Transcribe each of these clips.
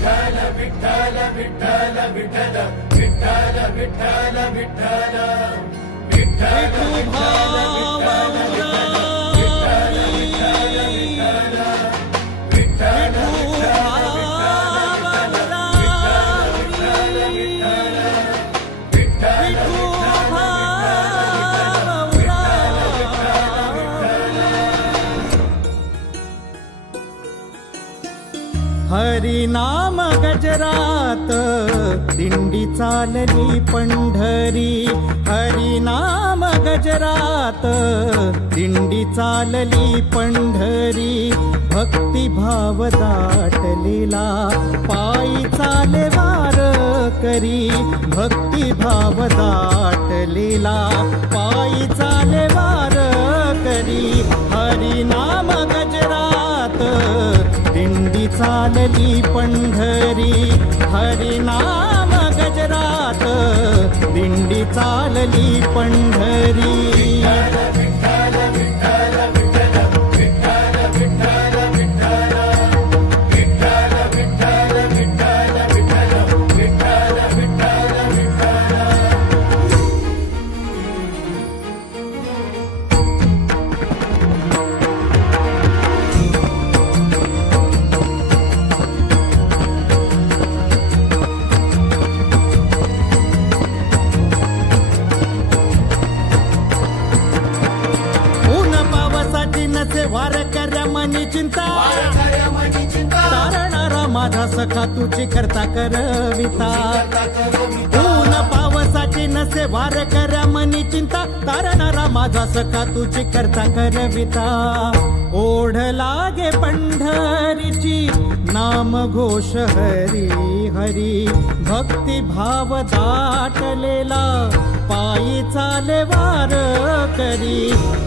विठ्ठल विठ्ठल विठ्ठल विठ्ठल विठ्ठल विठ्ठल विठ्ठल हरी नाम गजरात दिंडी चालली पंढरी, हरी नाम गजरात दिंडी चालली पंढरी, भक्ती भाव दाटलेला पायी चाले वार करी, भक्ती भाव दाटलेला पायी चाले वार करी, हरी नाम गजरात दिंडी चालली पंढरी, हरी नाम गजरात दिंडी चालली पंढरी। वारकऱ्या मनी चिंता तारणारा माझा सखा तुझी करता करविता, ऊन पावसाची नसे वारकऱ्या मनी चिंता तारणारा माझा सखा तुझी करता करविता, ओढ लागे पंढरीची नाम घोष हरी हरी, भक्ती भाव दाटलेला पायी चाले वार करी,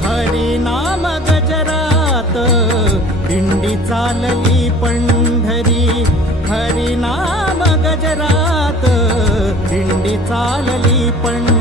हरी नाम गजरात दिंडी चालली पंढरी, हरी नाम गजरात दिंडी चालली पंढरी।